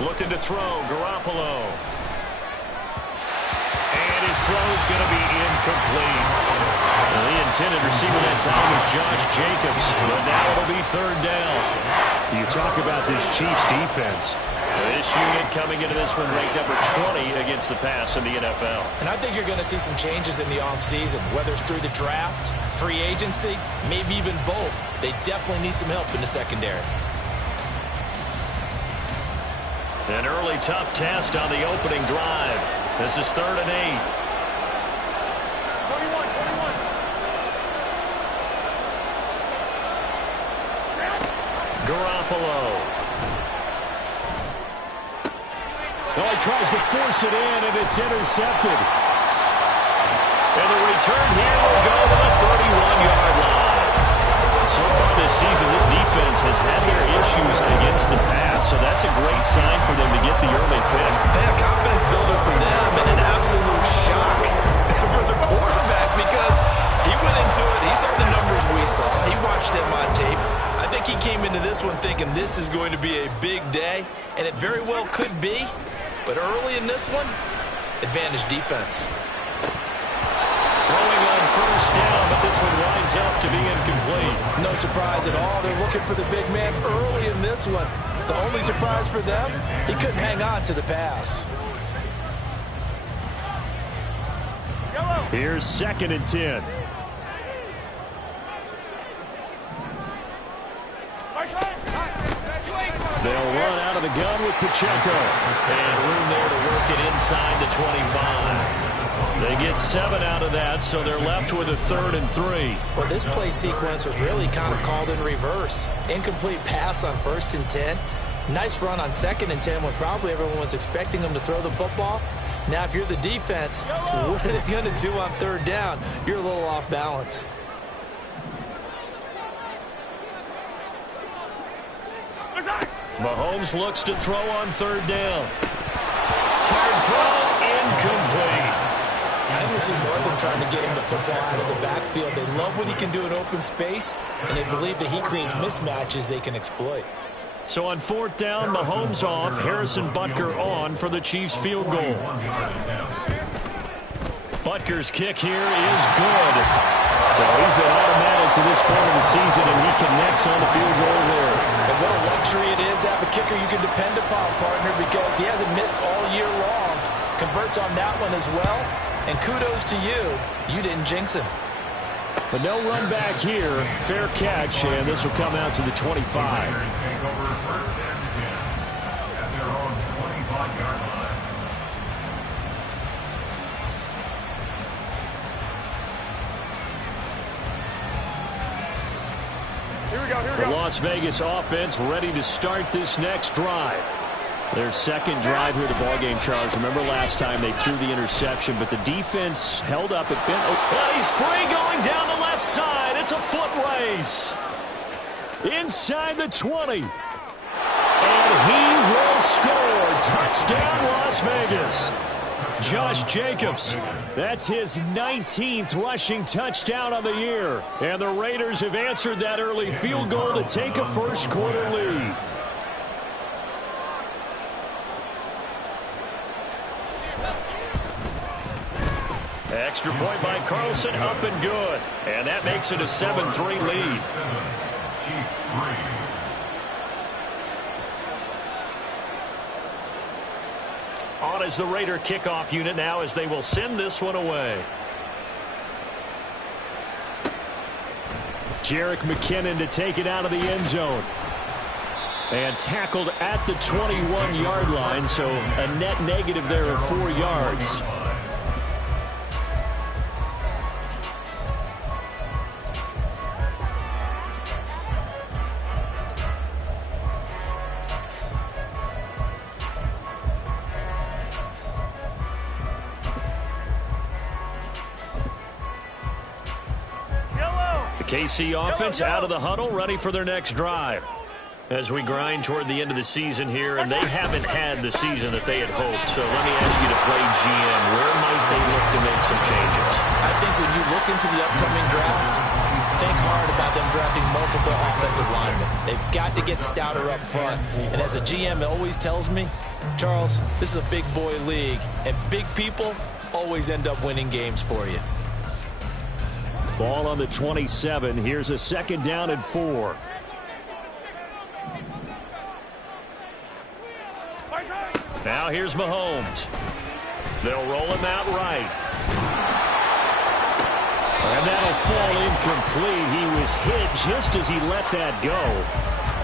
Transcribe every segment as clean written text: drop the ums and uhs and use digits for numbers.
Looking to throw, Garoppolo. And his throw is going to be incomplete. Well, the intended receiver that time was Josh Jacobs, but now it'll be third down. You talk about this Chiefs defense. This unit coming into this one ranked number 20 against the pass in the NFL. And I think you're going to see some changes in the offseason, whether it's through the draft, free agency, maybe even both. They definitely need some help in the secondary. An early tough test on the opening drive. This is 3rd and 8. Garoppolo. Oh, he tries to force it in, and it's intercepted. And the return here will go to the 31-yard line. So far this season, this defense has had their issues against the pass, so that's a great sign for them to get the early pick. Yeah, confidence builder for them and an absolute shock for the quarterback because he went into it. He saw the numbers we saw. He watched him on tape. I think he came into this one thinking this is going to be a big day, and it very well could be. But early in this one, advantage defense. Throwing on first down, but this one winds up to be incomplete. No surprise at all. They're looking for the big man early in this one. The only surprise for them, he couldn't hang on to the pass. Here's 2nd and 10. They'll run out of the gun with Pacheco. And room there to work it inside the 25. They get 7 out of that, so they're left with a 3rd and 3. Well, this play sequence was really kind of called in reverse. Incomplete pass on 1st and 10. Nice run on 2nd and 10 when probably everyone was expecting them to throw the football. Now, if you're the defense, what are they going to do on 3rd down? You're a little off balance. Mahomes looks to throw on 3rd down. Hard throw, incomplete. I think we'll see more of them trying to get him the football out of the backfield. They love what he can do in open space, and they believe that he creates mismatches they can exploit. So on 4th down, Mahomes off, Harrison Butker on for the Chiefs field goal. Butker's kick here is good. So he's been automatic to this point of the season, and he connects on the field goal there. And what a luxury it is to have a kicker you can depend upon, partner, because he hasn't missed all year long. Converts on that one as well. And kudos to you. You didn't jinx him. But no run back here. Fair catch, and this will come out to the 25. The Las Vegas offense ready to start this next drive. Their 2nd drive here, the ballgame, Charles. Remember last time they threw the interception, but the defense held up. It bent. Oh, he's free going down the left side. It's a foot race. Inside the 20. And he will score. Touchdown, Las Vegas. Josh Jacobs, that's his 19th rushing touchdown of the year. And the Raiders have answered that early field goal to take a first-quarter lead. Extra point by Carlson, up and good. And that makes it a 7-3 lead. On is the Raider kickoff unit now as they will send this one away. Jerick McKinnon to take it out of the end zone. And tackled at the 21-yard line, so a net negative there of 4 yards. KC offense out of the huddle, ready for their next drive. As we grind toward the end of the season here, and they haven't had the season that they had hoped. So let me ask you to play GM. Where might they look to make some changes? I think when you look into the upcoming draft, think hard about them on drafting multiple offensive linemen. They've got to get stouter up front. And as a GM always tells me, Charles, this is a big boy league, and big people always end up winning games for you. Ball on the 27. Here's a 2nd down and 4. Now here's Mahomes. They'll roll him out right. And that'll fall incomplete. He was hit just as he let that go.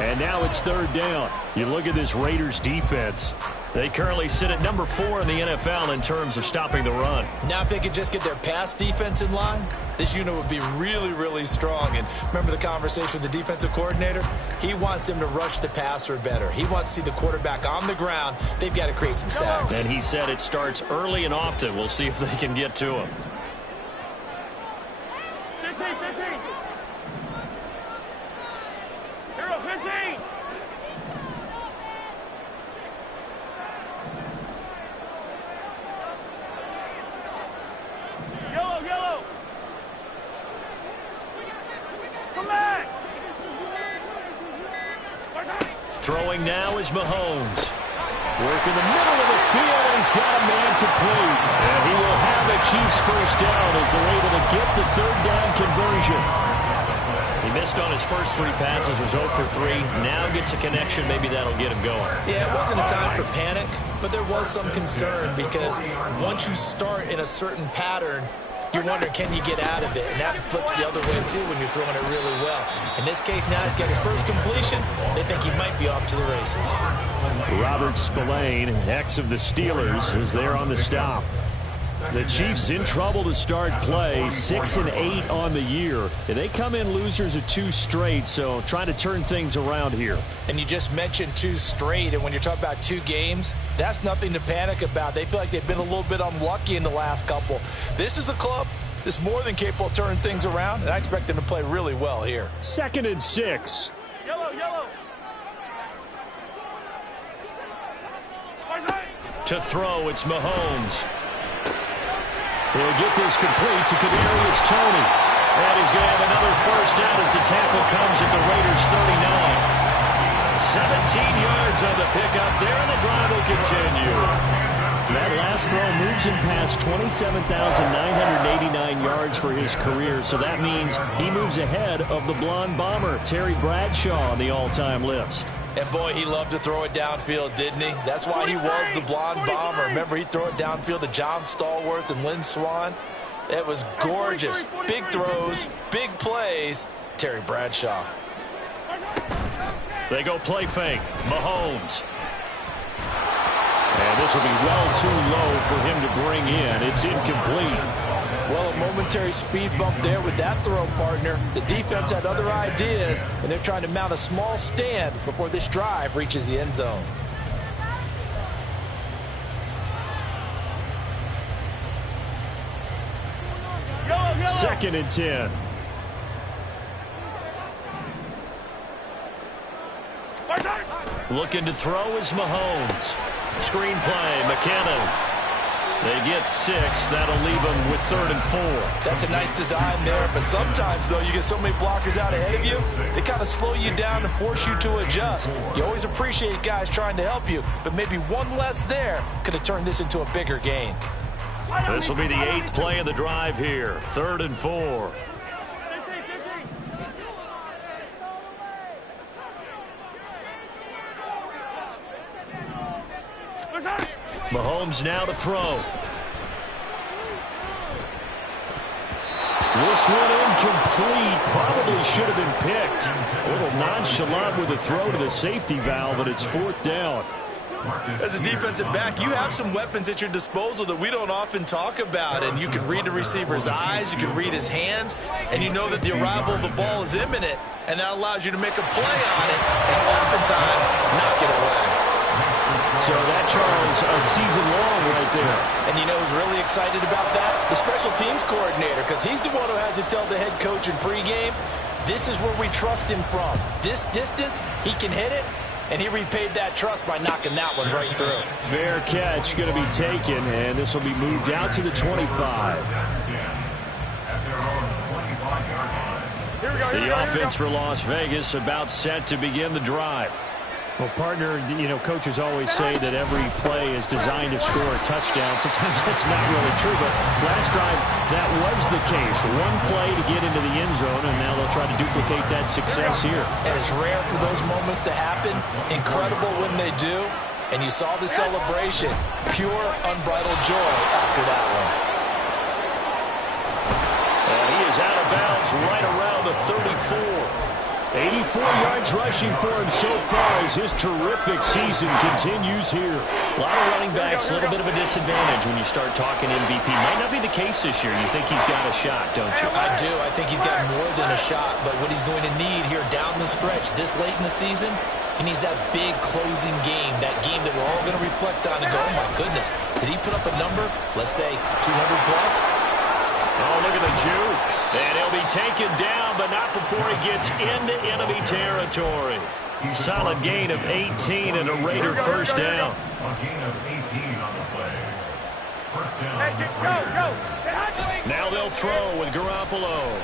And now it's 3rd down. You look at this Raiders defense. They currently sit at number 4 in the NFL in terms of stopping the run. Now if they could just get their pass defense in line, this unit would be really, really strong. And remember the conversation with the defensive coordinator? He wants them to rush the passer better. He wants to see the quarterback on the ground. They've got to create some sacks. And he said it starts early and often. We'll see if they can get to him. Throwing now is Mahomes. Work in the middle of the field, and he's got a man complete. And he will have a Chiefs first down as they're able to get the 3rd down conversion. He missed on his first 3 passes, was 0 for 3. Now gets a connection. Maybe that'll get him going. Yeah, it wasn't a time for panic, but there was some concern because once you start in a certain pattern, you're wondering, can you get out of it? And that flips the other way, too, when you're throwing it really well. In this case, now he's got his first completion. They think he might be off to the races. Robert Spillane, ex of the Steelers, is there on the stop. The Chiefs in trouble to start play, 6-8 on the year. And they come in losers of 2 straight, so trying to turn things around here. And you just mentioned 2 straight, and when you're talking about 2 games, that's nothing to panic about. They feel like they've been a little bit unlucky in the last couple. This is a club that's more than capable of turning things around, and I expect them to play really well here. 2nd and 6. Yellow. To throw, it's Mahomes. He'll get this complete to Kadarius Toney. And he's going to have another first down as the tackle comes at the Raiders' 39. 17 yards on the pickup there, and the drive will continue. That last throw moves him past 27,989 yards for his career, so that means he moves ahead of the blonde bomber, Terry Bradshaw, on the all-time list. And boy, he loved to throw it downfield, didn't he? That's why he was the blonde bomber. Remember, he'd throw it downfield to John Stallworth and Lynn Swann. It was gorgeous. Big throws, big plays. Terry Bradshaw. They go play fake. Mahomes. And this will be well too low for him to bring in. It's incomplete. Well, a momentary speed bump there with that throw, partner. The defense had other ideas, and they're trying to mount a small stand before this drive reaches the end zone. Yellow. 2nd and 10. Looking to throw is Mahomes. Screen play, McKinnon. They get 6. That'll leave them with 3rd and 4. That's a nice design there, but sometimes, though, you get so many blockers out ahead of you, they kind of slow you down and force you to adjust. You always appreciate guys trying to help you, but maybe one less there could have turned this into a bigger gain. This will be the 8th play of the drive here. 3rd and 4. Mahomes now to throw. This one incomplete. Probably should have been picked. A little nonchalant with a throw to the safety valve, but it's 4th down. As a defensive back, you have some weapons at your disposal that we don't often talk about, and you can read the receiver's eyes, you can read his hands, and you know that the arrival of the ball is imminent, and that allows you to make a play on it and oftentimes knock it away. So that, Charles, a season long right there. And you know who's really excited about that? The special teams coordinator, because he's the one who has to tell the head coach in pregame, this is where we trust him from. This distance, he can hit it, and he repaid that trust by knocking that one right through. Fair catch going to be taken, and this will be moved out to the 25. Here The offense for Las Vegas about set to begin the drive. Well, partner, you know, coaches always say that every play is designed to score a touchdown. Sometimes that's not really true, but last drive, that was the case. One play to get into the end zone, and now they'll try to duplicate that success here. And it's rare for those moments to happen. Incredible when they do. And you saw the celebration. Pure, unbridled joy after that one. And he is out of bounds right around the 34. 84 yards rushing for him so far as his terrific season continues here. A lot of running backs, a little bit of a disadvantage when you start talking MVP. Might not be the case this year. You think he's got a shot, don't you? I do. I think he's got more than a shot. But what he's going to need here down the stretch this late in the season, he needs that big closing game, that game that we're all going to reflect on and go, oh, my goodness, did he put up a number, let's say 200 plus? Oh, look at the juke. And he'll be taken down, but not before he gets into enemy territory. Solid gain of 18 and a Raider first down. A gain of 18 on the play. First down. Now they'll throw with Garoppolo.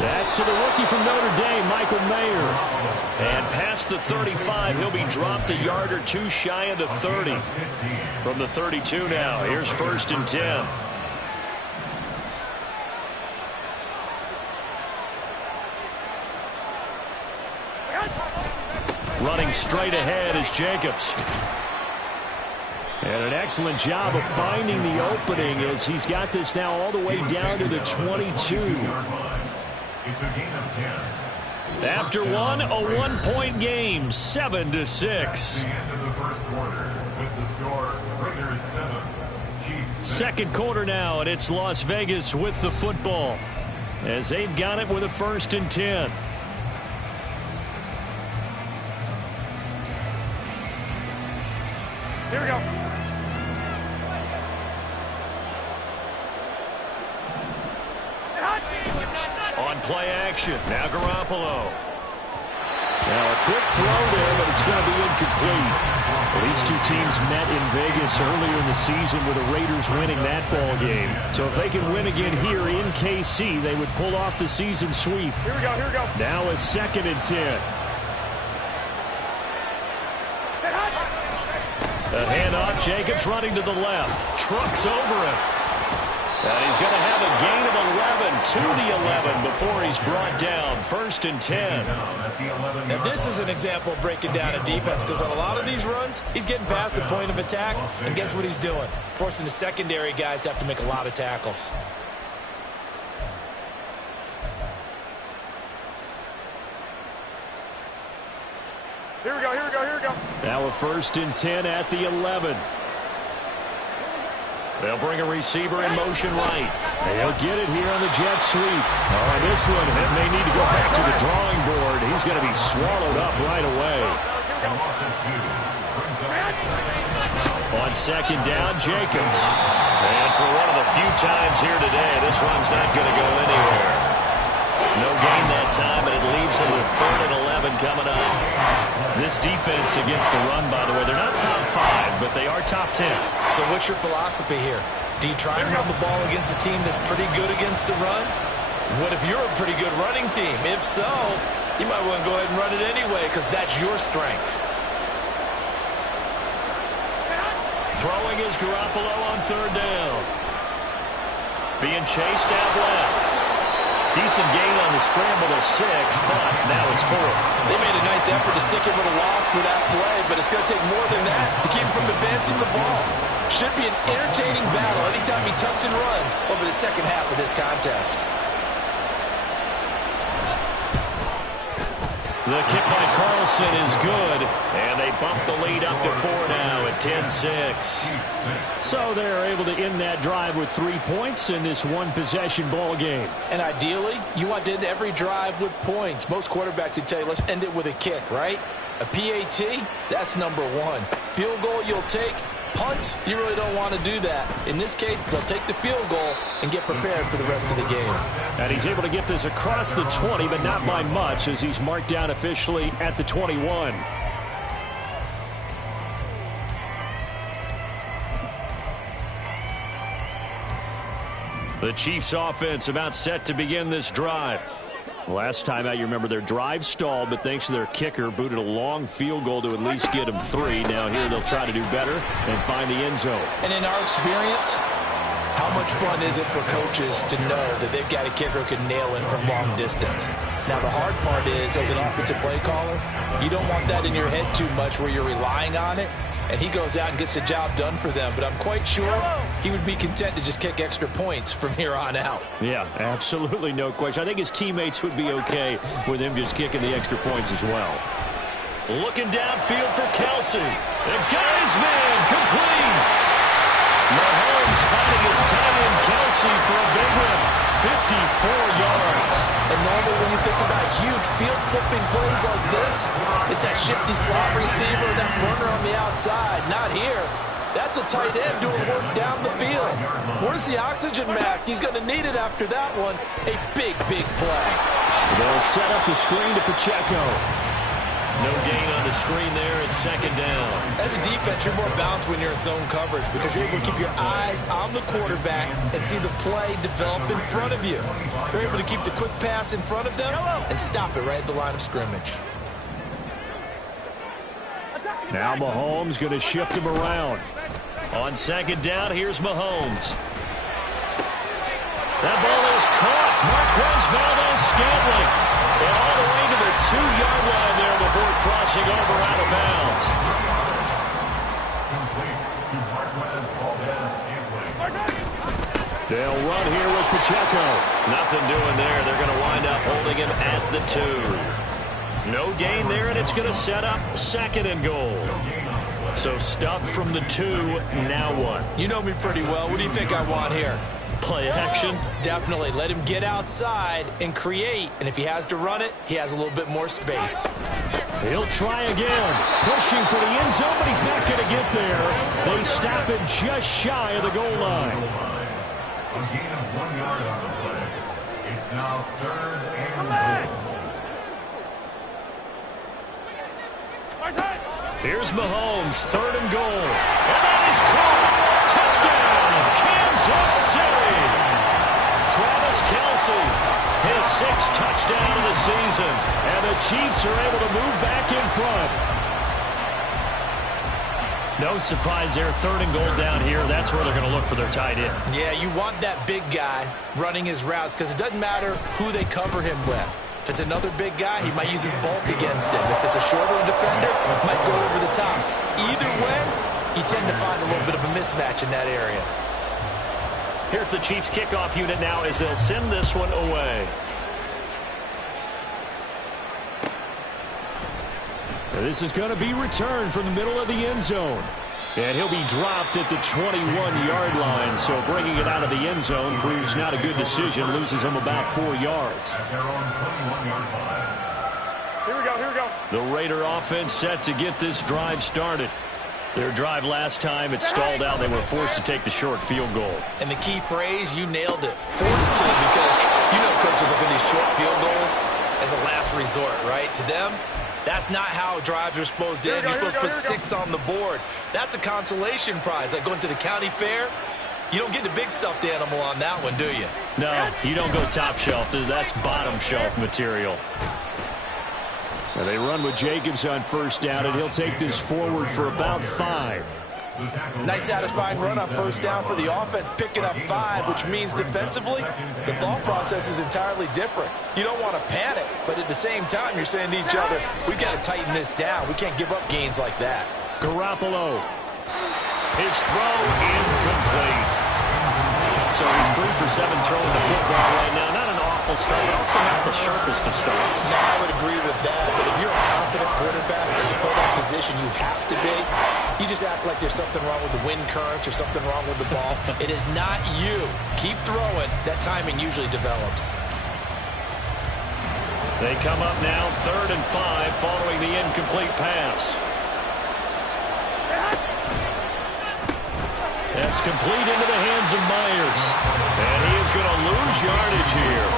That's to the rookie from Notre Dame, Michael Mayer. And past the 35, he'll be dropped a yard or two shy of the 30. From the 32 now, here's 1st and 10. Running straight ahead is Jacobs. And an excellent job of finding the opening as he's got this now all the way down to the 22. It's a gain of 10. After one, a one-point game, 7-6. The end of the first quarter with the score, Raiders 7, Chiefs 6. Second quarter now, and it's Las Vegas with the football as they've got it with a 1st and 10. Here we go. On play action, now Garoppolo. Now a quick throw there, but it's going to be incomplete. Well, these two teams met in Vegas earlier in the season with the Raiders winning that ball game. So if they can win again here in KC, they would pull off the season sweep. Here we go, here we go. Now a 2nd and 10. A handoff, Jacobs running to the left. Trucks over him. And he's going to have a gain of 11 to the 11 before he's brought down. 1st and 10. Now this is an example of breaking down a defense because on a lot of these runs, he's getting past the point of attack. And guess what he's doing? Forcing the secondary guys to have to make a lot of tackles. Here we go, here we go, here we go. Now a 1st and 10 at the 11. They'll bring a receiver in motion right. They'll get it here on the jet sweep. On this one, it may need to go back to the drawing board. He's going to be swallowed up right away. On 2nd down, Jacobs. And for one of the few times here today, this run's not going to go anywhere. No gain that time, and it leaves him with 3rd and 11 coming up. This defense against the run, by the way, they're not top 5, but they are top 10. So what's your philosophy here? Do you try and run the ball against a team that's pretty good against the run? What if you're a pretty good running team? If so, you might want to go ahead and run it anyway because that's your strength. Throwing is Garoppolo on 3rd down. Being chased out left. Decent gain on the scramble of 6, but now it's 4th. They made a nice effort to stick him with a loss for that play, but it's going to take more than that to keep him from advancing the ball. Should be an entertaining battle anytime he tucks and runs over the second half of this contest. The kick by Carlson is good, and they bump the lead up to 4 now at 10-6. So they're able to end that drive with 3 points in this one-possession ball game. And ideally, you want to end every drive with points. Most quarterbacks would tell you, let's end it with a kick, right? A PAT, that's number 1. Field goal you'll take. Punts, you really don't want to do that. In this case, they'll take the field goal and get prepared for the rest of the game. And he's able to get this across the 20, but not by much as he's marked down officially at the 21. The Chiefs offense about set to begin this drive. Last time out, you remember their drive stalled, but thanks to their kicker, booted a long field goal to at least get them 3. Now here they'll try to do better and find the end zone. And in our experience, how much fun is it for coaches to know that they've got a kicker who can nail it from long distance? Now, the hard part is, as an offensive play caller, you don't want that in your head too much where you're relying on it, and he goes out and gets the job done for them. But I'm quite sure he would be content to just kick extra points from here on out. Yeah, absolutely no question. I think his teammates would be okay with him just kicking the extra points as well. Looking downfield for Kelsey. And got his man complete. Mahomes finding his tight end Kelsey for a big one. 54 yards. And normally when you think about huge field flipping plays like this, it's that shifty slot receiver, that burner on the outside. Not here. That's a tight end doing work down the field. Where's the oxygen mask? He's going to need it after that one. A big, big play. They'll set up the screen to Pacheco. No gain on the screen there. It's second down. As a defense, you're more balanced when you're in zone coverage because you're able to keep your eyes on the quarterback and see the play develop in front of you. You're able to keep the quick pass in front of them and stop it right at the line of scrimmage. Now Mahomes going to shift him around. On second down, here's Mahomes. That ball is caught. Marquez Valdes-Scantling. And all the way to the 2-yard line there before crossing over out of bounds. They'll run here with Pacheco. Nothing doing there. They're going to wind up holding him at the 2. No gain there, and it's going to set up second and goal. So stuffed from the 2, now what? You know me pretty well. What do you think I want here? Play action? Definitely. Let him get outside and create. And if he has to run it, he has a little bit more space. He'll try again. Pushing for the end zone, but he's not going to get there. They stop him just shy of the goal line. A gain of 1 yard on the play. It's now 3rd and goal. Here's Mahomes, 3rd and goal. And that is caught. Touchdown, Kansas City. Travis Kelce, his 6th touchdown of the season. And the Chiefs are able to move back in front. No surprise there, 3rd and goal down here. That's where they're going to look for their tight end. Yeah, you want that big guy running his routes because it doesn't matter who they cover him with. If it's another big guy, he might use his bulk against him. If it's a shorter defender, he might go over the top. Either way, you tend to find a little bit of a mismatch in that area. Here's the Chiefs kickoff unit now as they'll send this one away. Now this is going to be returned from the middle of the end zone. And he'll be dropped at the 21-yard line. So bringing it out of the end zone proves not a good decision. Loses him about 4 yards. At their own 21-yard line. Here we go. The Raider offense set to get this drive started. Their drive last time, it stalled out. They were forced to take the short field goal. And the key phrase, you nailed it. Forced to, because you know coaches look at these short field goals as a last resort, right? To them, that's not how drives are supposed to end. You're supposed to put 6 on the board. That's a consolation prize. Like going to the county fair, you don't get the big stuffed animal on that one, do you? No, you don't go top shelf. That's bottom shelf material. Now they run with Jacobs on first down, and he'll take this forward for about 5. Nice satisfying run on first down for the offense, picking up 5, which means defensively, the thought process is entirely different. You don't want to panic, but at the same time, you're saying to each other, we got to tighten this down. We can't give up gains like that. Garoppolo. His throw incomplete. So he's 3 for 7 throwing the football right now. Not an awful start, but also not the sharpest of starts. No, I would agree with that, but if you're a confident quarterback and you play that position you have to be, you just act like there's something wrong with the wind currents or something wrong with the ball. It is not you. Keep throwing. That timing usually develops. They come up now 3rd and 5 following the incomplete pass. That's complete into the hands of Myers. And he is going to lose yardage here.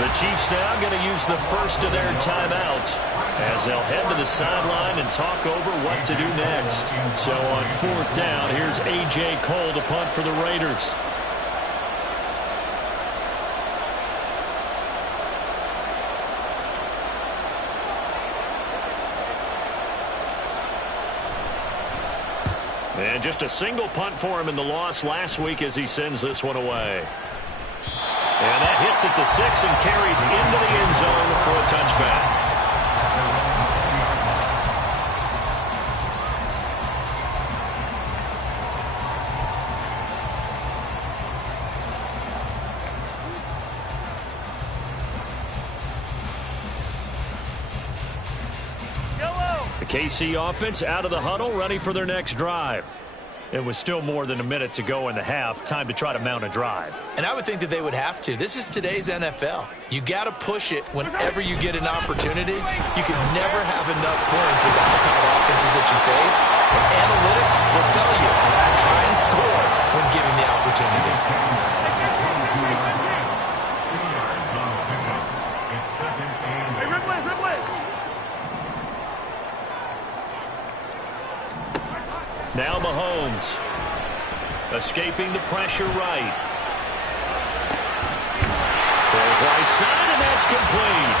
The Chiefs now going to use the first of their timeouts as they'll head to the sideline and talk over what to do next. So on 4th down, here's A.J. Cole to punt for the Raiders. And just a single punt for him in the loss last week as he sends this one away. And that hits at the 6 and carries into the end zone for a touchback. KC offense out of the huddle, ready for their next drive. It was still more than a minute to go in the half. Time to try to mount a drive. And I would think that they would have to. This is today's NFL. You got to push it whenever you get an opportunity. You can never have enough points with the high-powered offenses that you face. And analytics will tell you, try and score when given the opportunity. Now Mahomes, escaping the pressure right. Throws right side, and that's complete.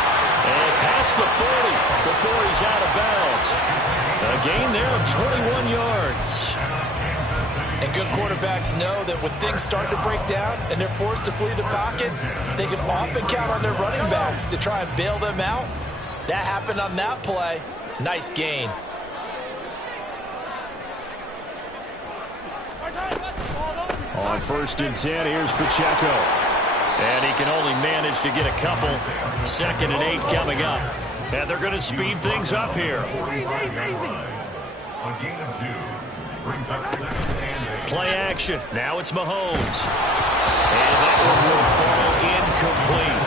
And past the 40 before he's out of bounds. A gain there of 21 yards. And good quarterbacks know that when things start to break down and they're forced to flee the pocket, they can often count on their running backs to try and bail them out. That happened on that play. Nice gain. On 1st and 10, here's Pacheco. And he can only manage to get a couple. 2nd and 8 coming up. And they're going to speed things up here. Play action. Now it's Mahomes. And that one will fall incomplete.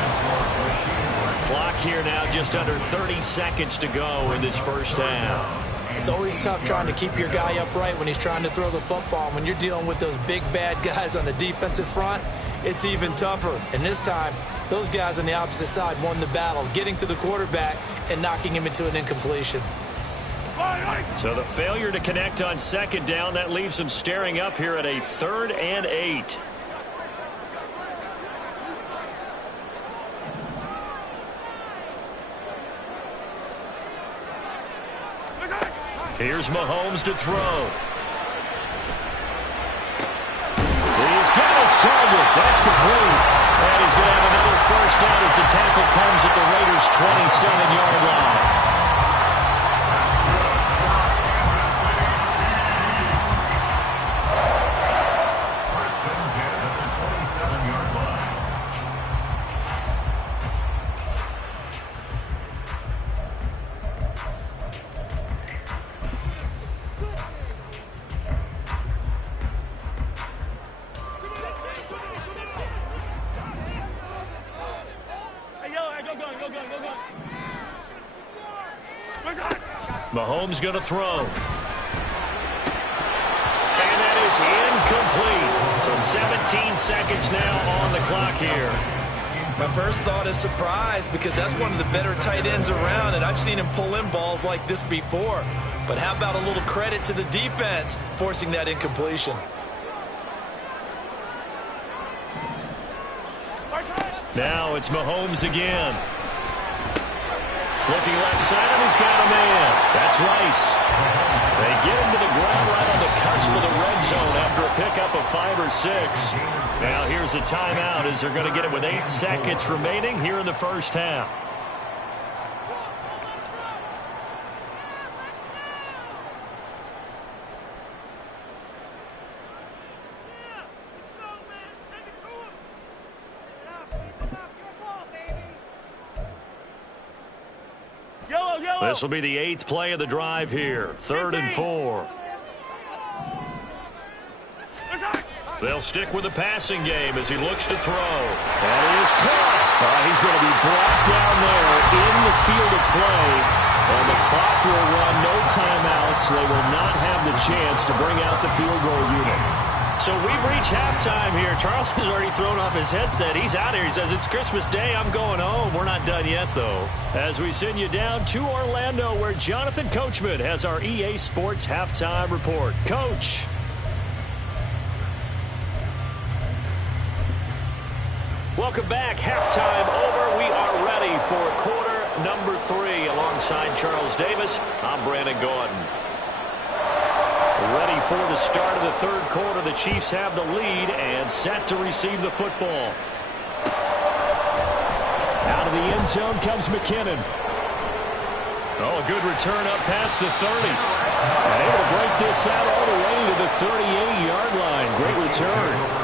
Clock here now just under 30 seconds to go in this first half. It's always tough trying to keep your guy upright when he's trying to throw the football. When you're dealing with those big, bad guys on the defensive front, it's even tougher. And this time, those guys on the opposite side won the battle, getting to the quarterback and knocking him into an incompletion. So the failure to connect on 2nd down, that leaves him staring up here at a 3rd and 8. Here's Mahomes to throw. He's got his target. That's complete. And he's going to have another first down as the tackle comes at the Raiders' 27-yard line. Mahomes going to throw. And that is incomplete. So 17 seconds now on the clock here. My first thought is surprise because that's one of the better tight ends around, and I've seen him pull in balls like this before. But how about a little credit to the defense forcing that incompletion? Now it's Mahomes again. Looking left side, and he's got a man. That's Rice. They get him to the ground right on the cusp of the red zone after a pickup of 5 or 6. Now here's a timeout as they're going to get it with 8 seconds remaining here in the first half. This will be the 8th play of the drive here. 3rd and 4. They'll stick with the passing game as he looks to throw. That is caught. He's going to be brought down there in the field of play. And the clock will run, no timeouts. They will not have the chance to bring out the field goal unit. So we've reached halftime here. Charles has already thrown off his headset. He's out here. He says, it's Christmas Day. I'm going home. We're not done yet, though. As we send you down to Orlando, where Jonathan Coachman has our EA Sports halftime report. Coach. Welcome back. Halftime over. We are ready for quarter number 3. Alongside Charles Davis, I'm Brandon Gordon. Ready before the start of the third quarter. The Chiefs have the lead and set to receive the football. Out of the end zone comes McKinnon. Oh, a good return up past the 30. And able to break this out all the way to the 38-yard line. Great return.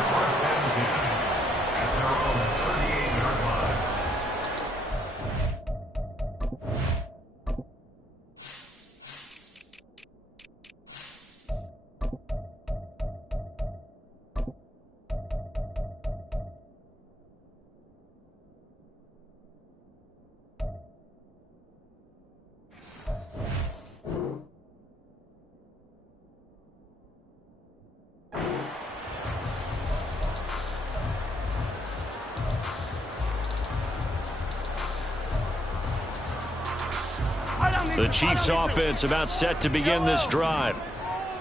The Chiefs offense about set to begin this drive.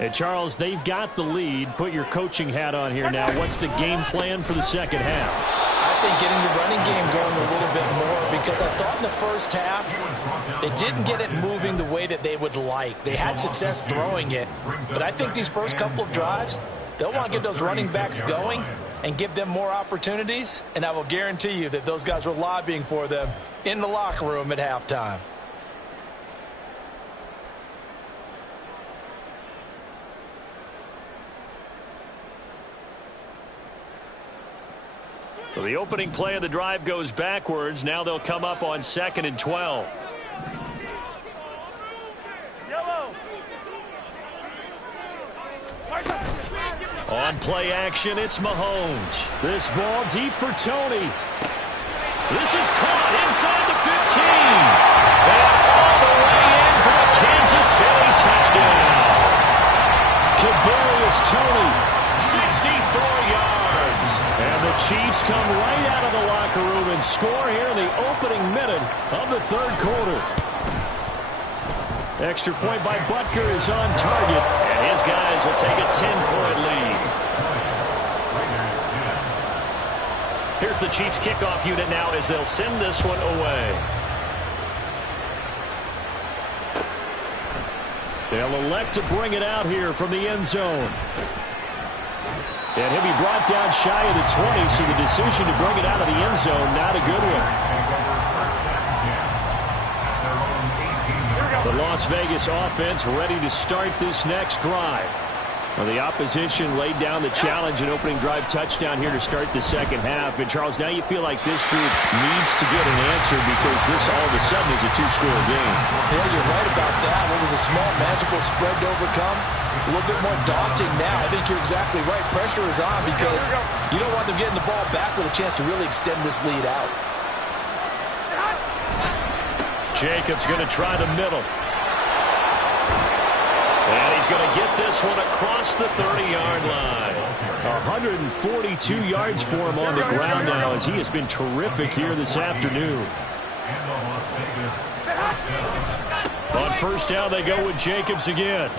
And Charles, they've got the lead. Put your coaching hat on here now. What's the game plan for the second half? I think getting the running game going a little bit more, because I thought in the first half they didn't get it moving the way that they would like. They had success throwing it, but I think these first couple of drives, they'll want to get those running backs going and give them more opportunities, and I will guarantee you that those guys were lobbying for them in the locker room at halftime. So the opening play of the drive goes backwards. Now they'll come up on 2nd and 12. On play action, it's Mahomes. This ball deep for Tony. This is caught inside the 15. And all the way in for a Kansas City touchdown. Kadarius Toney, 64 yards. And the Chiefs come right out of the locker room and score here in the opening minute of the third quarter. Extra point by Butker is on target, and his guys will take a 10-point lead. Here's the Chiefs kickoff unit now as they'll send this one away. They'll elect to bring it out here from the end zone. And he'll be brought down shy of the 20, so the decision to bring it out of the end zone, not a good one. The Las Vegas offense ready to start this next drive. Well, the opposition laid down the challenge and opening drive touchdown here to start the second half. And, Charles, now you feel like this group needs to get an answer because this all of a sudden is a two-score game. Yeah, you're right about that. What was a small magical spread to overcome? A little bit more daunting now. I think you're exactly right. Pressure is on because you don't want them getting the ball back with a chance to really extend this lead out. Jacobs going to try the middle. And he's going to get this one across the 30-yard line. 142 yards for him on the ground now as he has been terrific here this afternoon. On first down, they go with Jacobs again.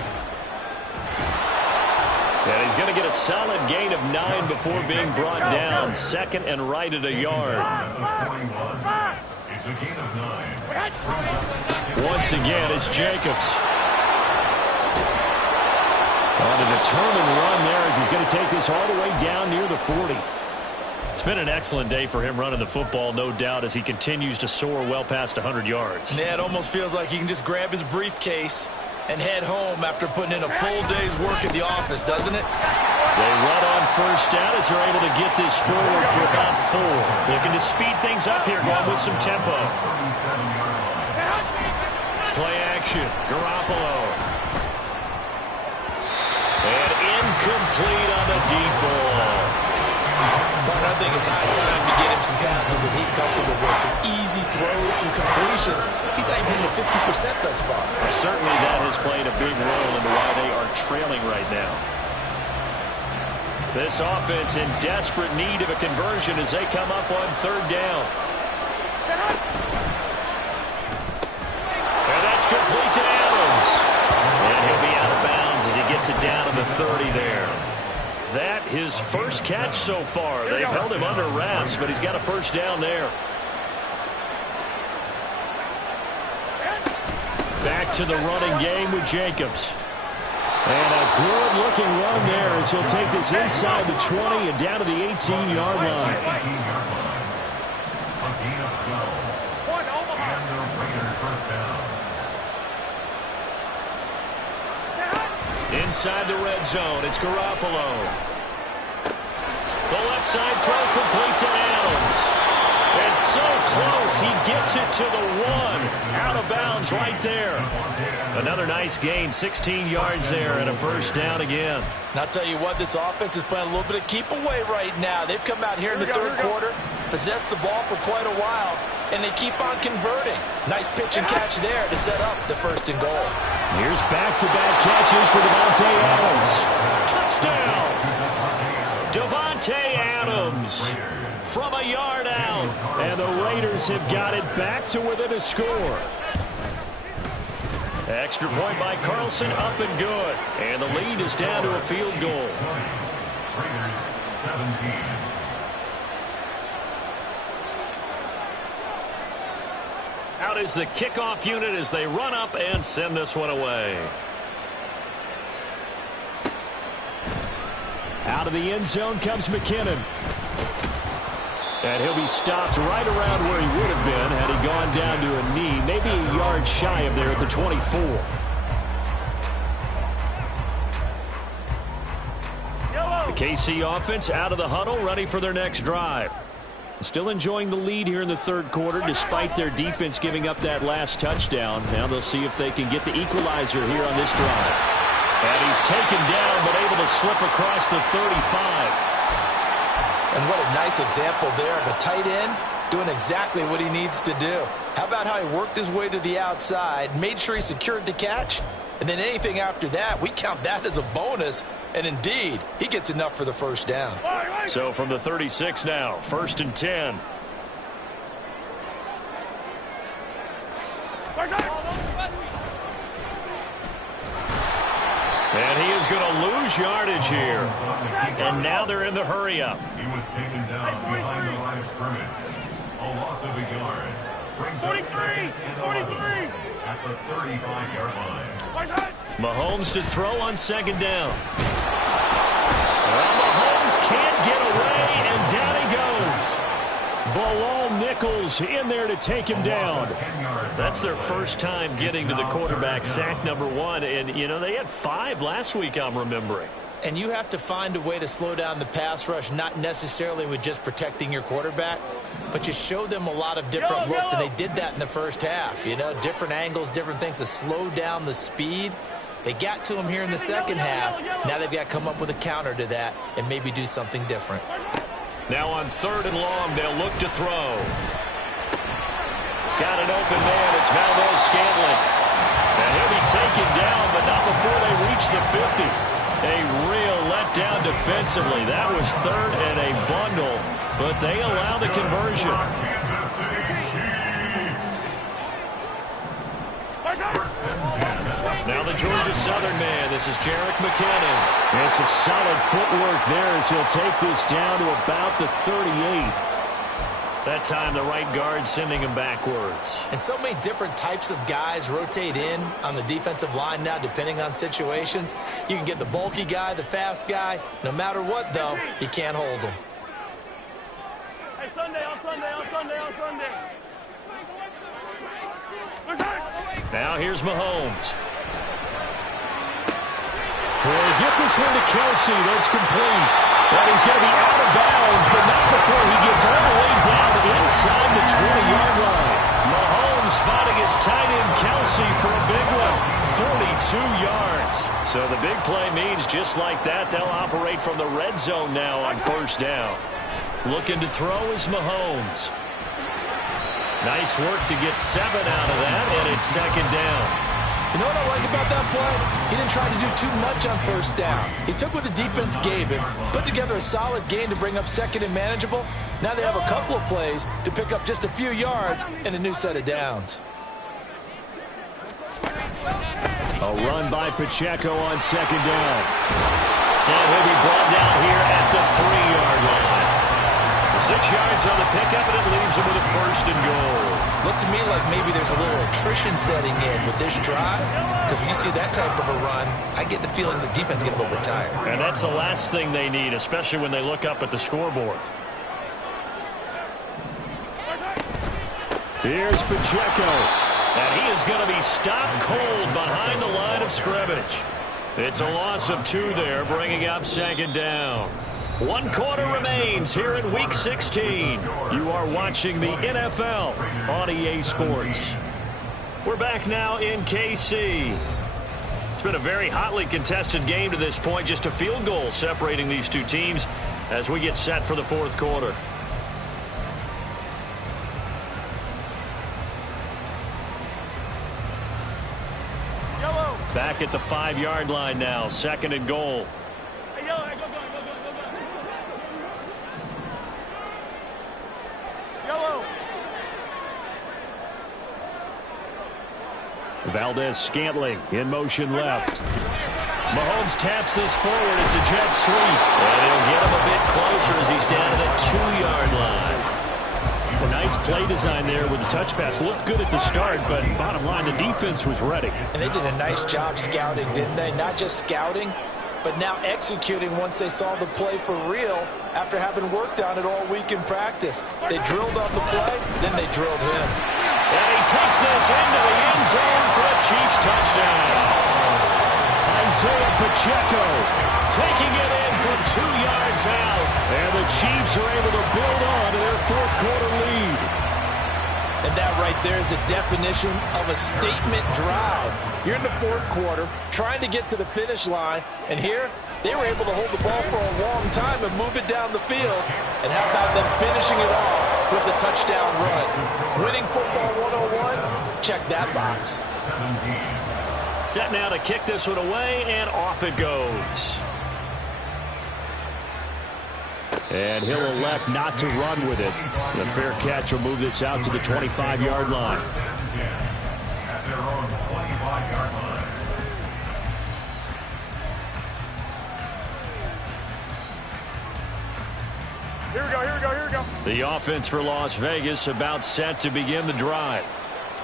And he's going to get a solid gain of 9 before being brought down. 2nd and right at a yard. It's a gain of 9. Once again, it's Jacobs. On a determined run there as he's going to take this all the way down near the 40. It's been an excellent day for him running the football, no doubt, as he continues to soar well past 100 yards. Yeah, it almost feels like he can just grab his briefcase and head home after putting in a full day's work at the office, doesn't it? They run on first down as they're able to get this forward for about 4. Looking to speed things up here, going with some tempo. Play action, Garoppolo. And incomplete on the deep ball. But I think it's high time to get him some passes that he's comfortable with. Some easy throws, some completions. He's not even hitting the 50% thus far. Certainly that has played a big role into why they are trailing right now. This offense in desperate need of a conversion as they come up on third down. And that's complete to Adams. And he'll be out of bounds as he gets it down to the 30 there. That his first catch so far. They've held him under wraps, but he's got a first down there. Back to the running game with Jacobs. And a good-looking run there as he'll take this inside the 20 and down to the 18-yard line. A gain of 12. And the Raiders first down. Inside the red zone, it's Garoppolo. The left side throw complete to Adams. It's so close, he gets it to the 1. Out of bounds right there. Another nice gain, 16 yards there and a first down again. And I'll tell you what, this offense is playing a little bit of keep away right now. They've come out here in the third quarter, possessed the ball for quite a while, and they keep on converting. Nice pitch and catch there to set up the first and goal. Here's back-to-back catches for Davante Adams. Touchdown! Davante Adams from a yard out. And the Raiders have got it back to within a score. Extra point by Carlson, up and good. And the lead is down to a field goal. Raiders 17. Out is the kickoff unit as they run up and send this one away. Out of the end zone comes McKinnon. And he'll be stopped right around where he would have been had he gone down to a knee, maybe a yard shy of there at the 24. The KC offense out of the huddle, ready for their next drive. Still enjoying the lead here in the third quarter despite their defense giving up that last touchdown. Now they'll see if they can get the equalizer here on this drive. And he's taken down but able to slip across the 35. And what a nice example there of a tight end doing exactly what he needs to do. How about how he worked his way to the outside, made sure he secured the catch, and then anything after that, we count that as a bonus. And indeed, he gets enough for the first down. So from the 36 now, 1st and 10. And he is going to lose yardage here. And now they're in the hurry-up. He was taken down behind the line of scrimmage. A loss of a yard. Brings 43! 43! At the 35-yard line. Mahomes to throw on second down. Well, Mahomes can't get away, and down he goes. Bilal Nichols in there to take him down. That's their first time getting to the quarterback, sack number 1. And, you know, they had 5 last week, I'm remembering. And you have to find a way to slow down the pass rush, not necessarily with just protecting your quarterback, but you show them a lot of different looks, and they did that in the first half. You know, different angles, different things to slow down the speed. They got to him here in the second half. Now they've got to come up with a counter to that and maybe do something different. Now on 3rd and long, they'll look to throw. Got an open man. It's Valdez-Scantling. And he'll be taken down, but not before they reach the 50. A real letdown defensively. That was 3rd and a bundle, but they allow the conversion. Now the Georgia Southern man. This is Jerick McKinnon. And some solid footwork there as he'll take this down to about the 38. That time the right guard sending him backwards. And so many different types of guys rotate in on the defensive line now depending on situations. You can get the bulky guy, the fast guy. No matter what, though, you can't hold him. Hey, Sunday, on Sunday, on Sunday, on Sunday. Now here's Mahomes. We'll get this one to Kelsey. That's complete. And he's going to be out of bounds, but not before he gets all the way down inside the 20-yard line. Mahomes fighting his tight end Kelsey for a big one. 42 yards. So the big play means just like that, they'll operate from the red zone now on 1st down. Looking to throw is Mahomes. Nice work to get 7 out of that, and it's 2nd down. You know what I like about that play? He didn't try to do too much on 1st down. He took what the defense gave him, put together a solid gain to bring up 2nd and manageable. Now they have a couple of plays to pick up just a few yards and a new set of downs. A run by Pacheco on 2nd down. And he'll be brought down here at the 3-yard line. 6 yards on the pickup, and it leaves him with a 1st and goal. Looks to me like maybe there's a little attrition setting in with this drive, because when you see that type of a run, I get the feeling the defense is getting a little bit tired. And that's the last thing they need, especially when they look up at the scoreboard. Here's Pacheco, and he is going to be stopped cold behind the line of scrimmage. It's a loss of 2 there, bringing up 2nd down. 1 quarter remains here in Week 16. You are watching the NFL on EA Sports. We're back now in KC. It's been a very hotly contested game to this point. Just a field goal separating these two teams as we get set for the 4th quarter. Back at the 5-yard line now, 2nd and goal. Hey, yellow, go. Yellow. Valdez-Scantling in motion left. Mahomes taps this forward. It's a jet sweep. And he'll get him a bit closer as he's down to the 2-yard line. A nice play design there with the touch pass. Looked good at the start, but bottom line, the defense was ready. And they did a nice job scouting, didn't they? Not just scouting, but now executing once they saw the play for real after having worked on it all week in practice. They drilled on the play, then they drilled him. And he takes this into the end zone for a Chiefs touchdown. Isaiah Pacheco taking it in from 2 yards out. And the Chiefs are able to build on to their 4th quarter lead. And that right there is a definition of a statement drive. You're in the 4th quarter, trying to get to the finish line, and here they were able to hold the ball for a long time and move it down the field. And how about them finishing it off with the touchdown run? Winning football 101? Check that box. Set now to kick this one away, and off it goes. And he'll elect not to run with it. The fair catch will move this out to the 25-yard line. At their own 25-yard line. Here we go. The offense for Las Vegas about set to begin the drive.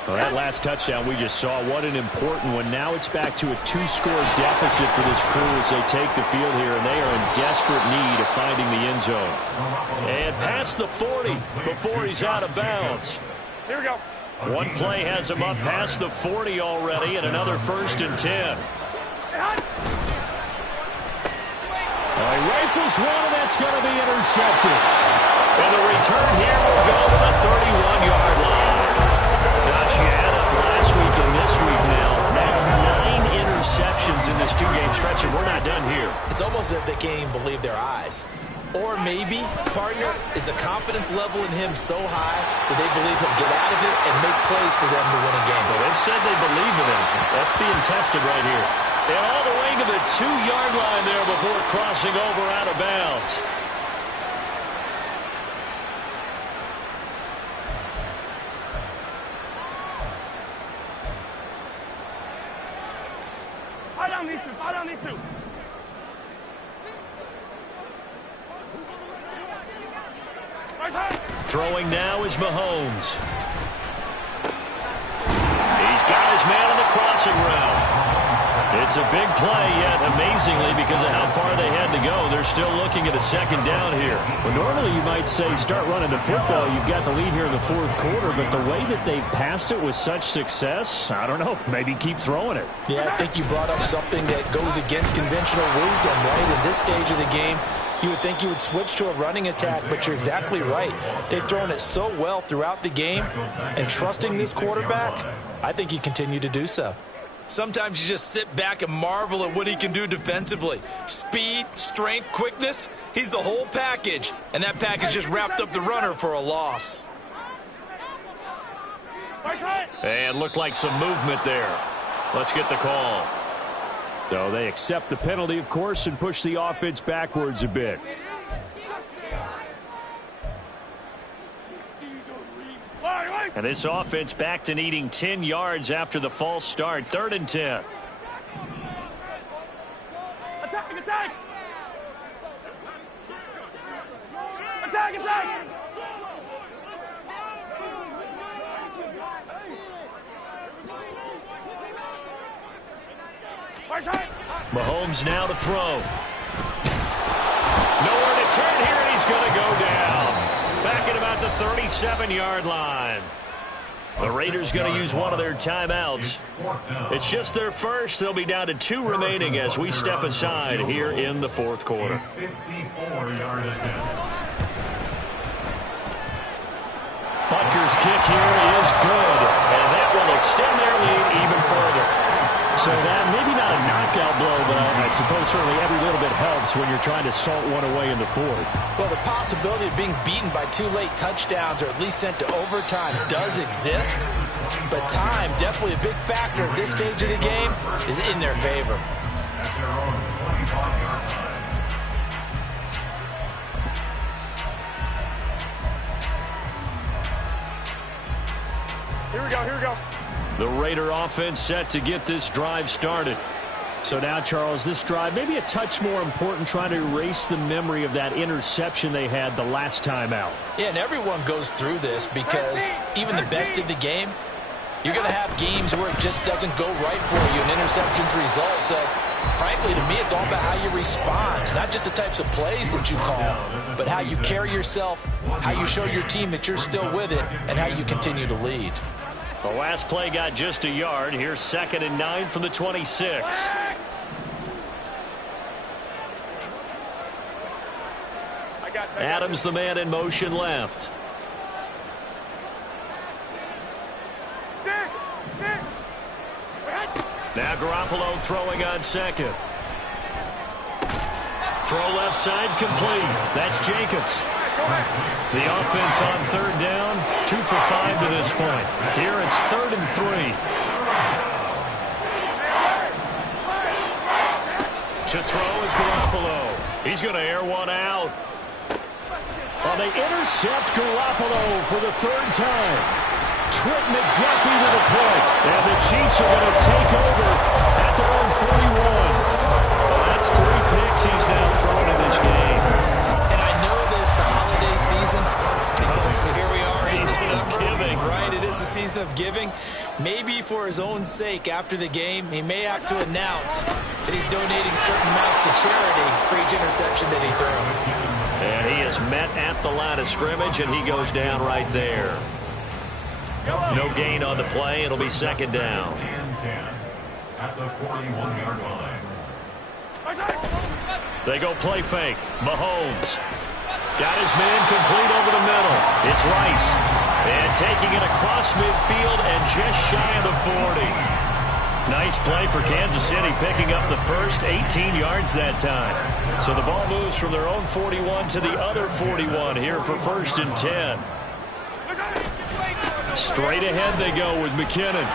Well, that last touchdown we just saw, what an important one. Now it's back to a 2-score deficit for this crew as they take the field here, and they are in desperate need of finding the end zone. And past the 40 before he's out of bounds. Here we go. One play has him up past the 40 already, and another 1st and 10. He rifles one, and that's going to be intercepted. And the return here will go to the 31-yard line. Gosh, you add up last week and this week now. That's 9 interceptions in this 2-game stretch, and we're not done here. It's almost as if they can't even believe their eyes. Or maybe, partner, is the confidence level in him so high that they believe he'll get out of it and make plays for them to win a game. Well, they've said they believe in him. That's being tested right here. And all the way to the 2-yard line there before crossing over out of bounds. Fall down these two. Throwing now is Mahomes. He's got his man on the crossing route. It's a big play, yet amazingly, because of how far they had to go, they're still looking at a 2nd down here. Well, normally you might say start running the football. You've got the lead here in the 4th quarter, but the way that they've passed it with such success, I don't know, maybe keep throwing it. Yeah, I think you brought up something that goes against conventional wisdom, right? In this stage of the game, you would think you would switch to a running attack, but you're exactly right. They've thrown it so well throughout the game, and trusting this quarterback, I think you continue to do so. Sometimes you just sit back and marvel at what he can do defensively. Speed, strength, quickness, he's the whole package. And that package just wrapped up the runner for a loss. And looked like some movement there. Let's get the call. So they accept the penalty, of course, and push the offense backwards a bit. And this offense back to needing 10 yards after the false start. 3rd and 10. Attack! Attack! Attack! Attack! Mahomes now to throw. Nowhere to turn here, and he's going to go down. Back at about the 37-yard line. The Raiders going to use one of their timeouts. It's just their first. They'll be down to 2 remaining as we step aside here in the fourth quarter. 54-yard attempt. Butker's kick here is good, and that will extend their lead even further. So that maybe not a knockout blow, but I suppose certainly every little bit helps when you're trying to salt one away in the fourth. Well, the possibility of being beaten by 2 late touchdowns or at least sent to overtime does exist, but time, definitely a big factor at this stage of the game, is in their favor. At their own 25-yard line. Here we go, here we go. The Raider offense set to get this drive started. So now, Charles, this drive maybe a touch more important, trying to erase the memory of that interception they had the last time out. Yeah, and everyone goes through this because even the best in the game, you're going to have games where it just doesn't go right for you, and interceptions result. So, frankly, to me, it's all about how you respond, not just the types of plays that you call, but how you carry yourself, how you show your team that you're still with it, and how you continue to lead. The last play got just a yard. Here's 2nd and 9 from the 26. Adams, the man in motion left. Now Garoppolo throwing on 2nd. Throw left side complete. That's Jacobs. The offense on 3rd down, 2 for 5 to this point. Here it's 3rd and 3. To throw is Garoppolo. He's going to air one out. Well, they intercept Garoppolo for the 3rd time. Trent McDuffie with a pick. And the Chiefs are going to take over at their own 41. Well, that's 3 picks he's now thrown in this game. And I know this, the holiday season, because here we are in Season of giving. Right, it is the season of giving. Maybe for his own sake after the game, he may have to announce that he's donating certain amounts to charity for each interception that he threw. And he is met at the line of scrimmage, and he goes down right there. No gain on the play. It'll be 2nd down. And 10 at the 41-yard line. They go play fake. Mahomes got his man complete over the middle. It's Rice. And taking it across midfield and just shy of the 40. Nice play for Kansas City, picking up the first 18 yards that time. So the ball moves from their own 41 to the other 41 here for 1st and 10. Straight ahead they go with McKinnon.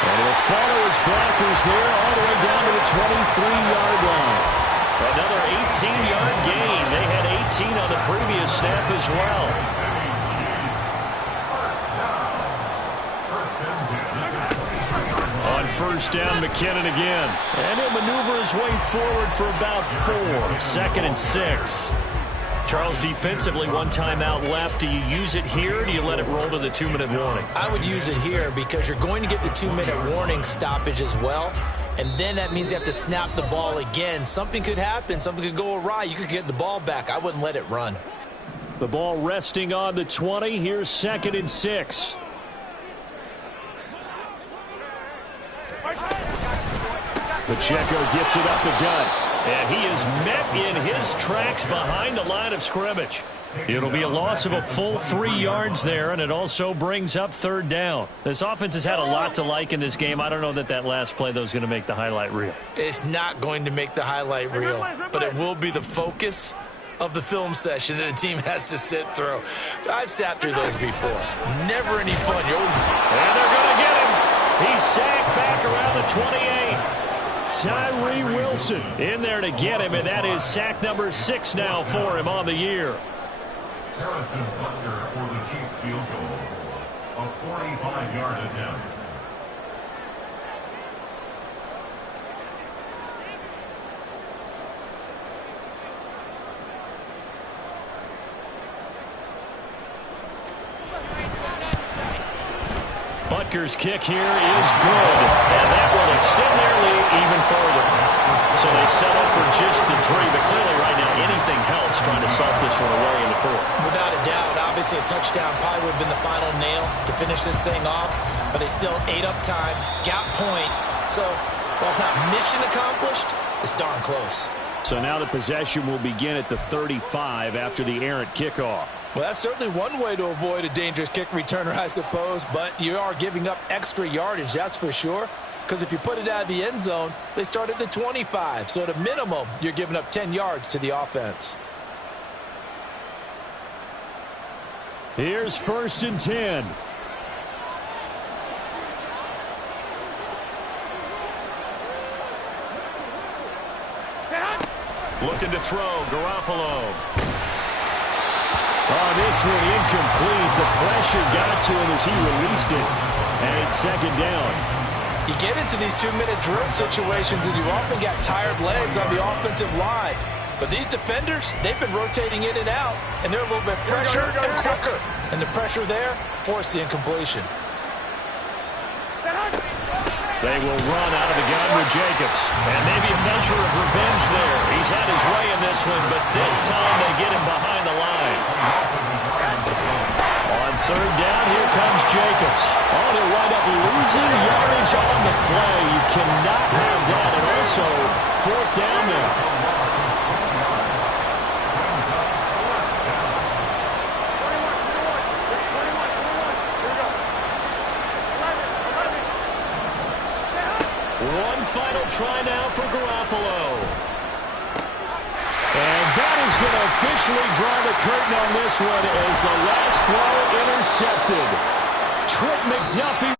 And he'll follow his blockers there all the way down to the 23-yard line. Another 18-yard gain. They had 18 on the previous snap as well. On 1st down, McKinnon again. And he'll maneuver his way forward for about 4. 2nd and 6. Charles, defensively, 1 timeout left. Do you use it here, or do you let it roll to the 2-minute warning? I would use it here because you're going to get the 2-minute warning stoppage as well. And then that means you have to snap the ball again. Something could happen. Something could go awry. You could get the ball back. I wouldn't let it run. The ball resting on the 20. Here's 2nd and 6. Pacheco gets it up the gut. And he is met in his tracks behind the line of scrimmage. It'll be a loss of a full 3 yards there, and it also brings up 3rd down. This offense has had a lot to like in this game. I don't know that last play, though, is going to make the highlight reel. It's not going to make the highlight reel, but it will be the focus of the film session that the team has to sit through. I've sat through those before. Never any fun. You're always... And they're going to get him. He's sacked back around the 28. Tyree Wilson in there to get him, and that is sack number 6 now for him on the year. Harrison Butker for the Chiefs field goal. A 45-yard attempt. Butker's kick here is good, and that will extend their lead even further. So they settle for just the 3, but clearly right now anything helps trying to salt this one away in the 4th. Without a doubt, obviously a touchdown probably would have been the final nail to finish this thing off, but they still ate up time, got points. So while it's not mission accomplished, it's darn close. So now the possession will begin at the 35 after the errant kickoff. Well, that's certainly one way to avoid a dangerous kick returner, I suppose, but you are giving up extra yardage, that's for sure. Because if you put it out of the end zone, they start at the 25. So at a minimum, you're giving up 10 yards to the offense. Here's 1st and 10. Looking to throw, Garoppolo. Oh, this one incomplete. The pressure got to him as he released it. And it's 2nd down. You get into these 2-minute drill situations and you often got tired legs on the offensive line. But these defenders, they've been rotating in and out, and they're a little bit fresher and quicker. And the pressure there forced the incompletion. They will run out of the gun with Jacobs. And maybe a measure of revenge there. He's had his way in this one, but this time they get him behind the line. On 3rd down, here comes Jacobs. Oh, they'll wind up losing yardage on the play. You cannot have that. And also, 4th down there. One final try now for Garoppolo. And that is going to officially draw the curtain on this one as the last throw intercepted. Trent McDuffie.